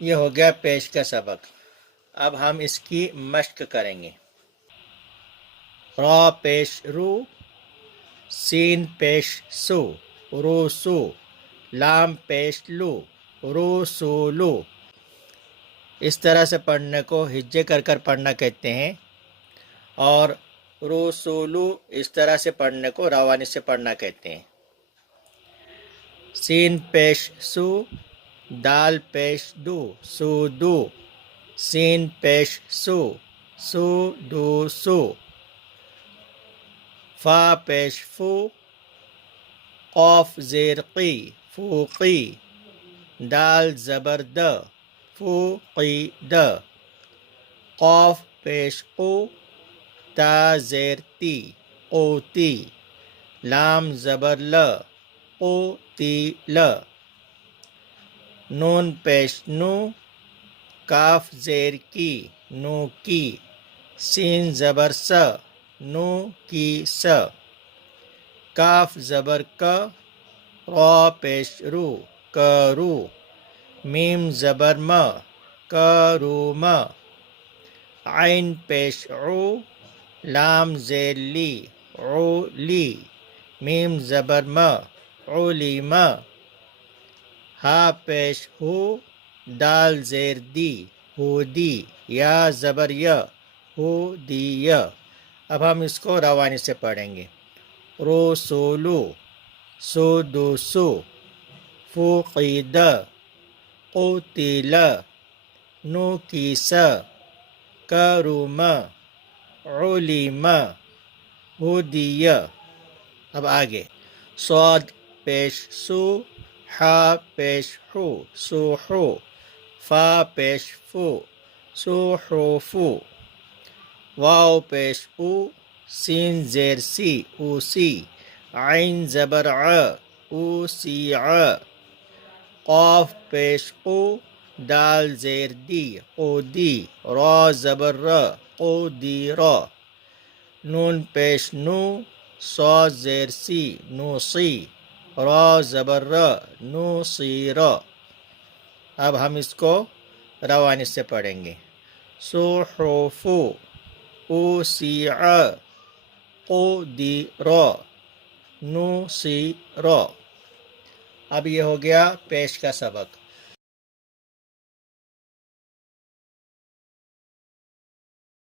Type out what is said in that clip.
یہ ہو گیا پیش کا سبق۔ اب ہم اس کی مشق کریں گے۔ را پیش رو، سین پیش سو، رو سو، لام پیش لو، رو سو لو۔ اس طرح سے پڑھنے کو ہجے کر کر پڑھنا کہتے ہیں، اور رو سو لو اس طرح سے پڑھنے کو روانی سے پڑھنا کہتے ہیں۔ سین پیش سو، دال پیش دو، سو دو، سین پیش سو، سو دو سو۔ فا پیش فو، قاف زیر قی، فوقی، دال زبر د، فوقی د۔ قاف پیش قو، تا زیر تی، قوتی، لام زبر ل، قوتی ل۔ نون پیش نو، کاف زیر کی، نو کی، سین زبر س، نو کی س۔ کاف زبر ک، را پیش رو، کرو، میم زبر م، کروم۔ عین پیش عو، لام زیر لی، عولی، میم زبر م، علم۔ ہا پیش ہو، دال زیر دی، ہودی، یا زبر ی، ہودی۔ اب ہم اس کو روانی سے پڑھیں گے۔ رو سولو، سو دو سو، فوقید، قوتیل، نو کیس، کروم، علم، ہودی۔ اب آگے۔ صاد پیش سو، حا پیش حو، سوحو، فا پیش فو، سوحوفو۔ واو پیش او، سین زیر سی، اوسی، عین زبر ع، اوسیع۔ قاف پیش قو، دال زیر دی، قودی، را زبر ر، قودیر۔ نون پیش نو، صاد زیر سی، نوسی، را زبر ر، نوصیر۔ اب ہم اس کو روانی سے پڑھیں گے۔ صحف، اوسیع، قدر، نصر۔ اب یہ ہو گیا پیش کا سبق۔